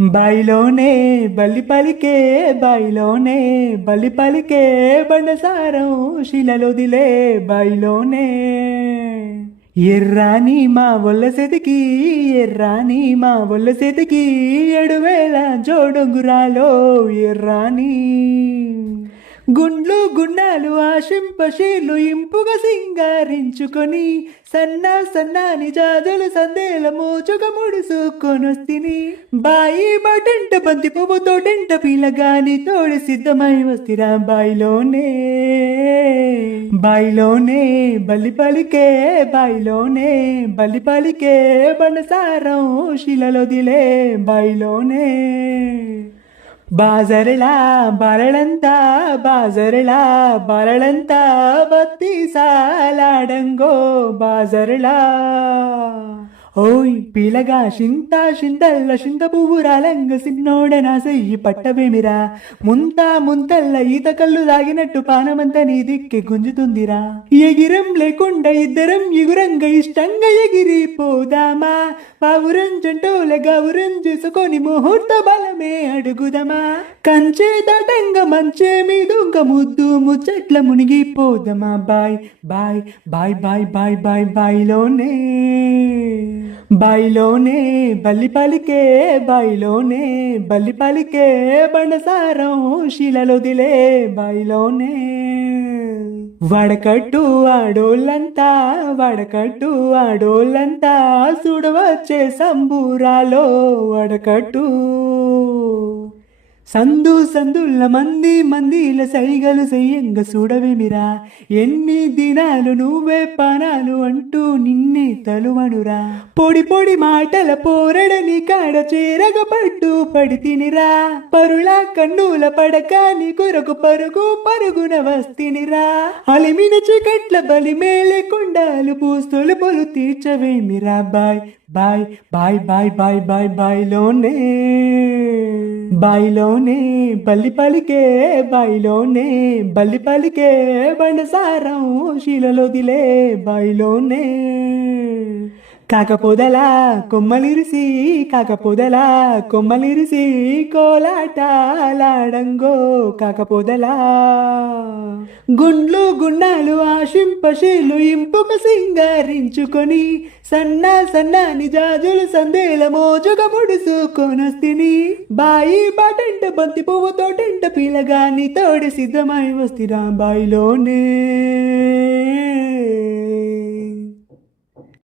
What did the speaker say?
బాయిలోనే బల్లి పలికే బాయిలోనే బల్లి పలికే బండసారం శిలలొదిలే బాయిలోనే ఎర్రాని మా ఒళ్ళ సెతికి ఎర్రాని మా ఒళ్ళ సెతికి 7,000 జోడొంగురాలో ఎర్రాని గుండ్లు గుండాలు ఆశింపశీలు ఇంపుగా సింగారించుకొని సన్నాని జాజులు సందేల మోచుగా ముడుసుకొనొస్తిని బాయి బటంట బంతి పువ్వుతోటంట పిల్లగాని తోడి సిద్ధమై వస్తిరా బాయిలోనే బాయిలోనే బల్లి పలికే బాయిలోనే బల్లి పలికే బండసారం శిలలొదిలే బాయిలోనే బాజరలా బారళంతా బాజరలా బారళంతా బత్తి సాలాడంగో బాజరలా ఓయ్ పిలగా చింతల్ల చింత పువ్వురాలంగ సిన్నోడన సెయ్యి పట్టవేమిరా ముంతల్ల ఈత కళ్ళు దాగినట్టు పానమంతా నీ దిక్కి గుంజుతుందిరా ఎగిరం లేకుండా ఇద్దరం ఎగురంగా ఇష్టంగా ఎగిరిపోదామా పావురం జంటోల గౌరం చేసుకొని ముహూర్త బలమే అడుగుదమా కంచే దటంగా మంచే మీదుంగ ముద్దు ముచ్చట్ల మునిగిపోదమా బాయ్ బాయ్ బాయ్ బాయ్ బాయ్ బాయ్ బాయ్లోనే బాయిలోనే బల్లి పలికే బాయిలోనే బల్లి పలికే బండసారం శిలలొదిలే బాయిలోనే వడకట్టు ఆడోళ్ళంతా చూడవచ్చే సంబూరాలో వడకట్టు సందుల మందిల సైగలు చెయ్యంగ చూడవేమిరా ఎన్ని దినాలు నువ్వే పానాలు అంటూ నిన్నే తలువనురా పొడి మాటల పోరడని కాడ చేరగ పట్టు పడి తినిరా పరుల కన్నుల పడక నీ కొరకు పరుగున వస్తినిరా అలిమిన చికట్ల బలి మేలే కొండాలు పూస్తులు పొలు తీర్చవేమిరా బాయ్ బాయ్ బాయ్ బాయ్ బాయ్ బాయ్ బాయ్లోనే బాయిలోనే బల్లి పలికే బాయిలోనే బల్లి పలికే బండసారం శిలలొదిలే బాయిలోనే కాకపోదలా కొమ్మలిరిసి కోలాటాలాడంగో కాకపోదలా గుండ్లు గుండాలు ఆశింపశీలు ఇంపుక సింగారించుకొని సన్నాని జాజులు సందేల మోజుగా ముడుసుకొనొస్తిని బాయి బాటంట బంతి పువ్వుతోటంట పిల్లగాని తోడి సిద్ధమై వస్తిరా బాయిలోనే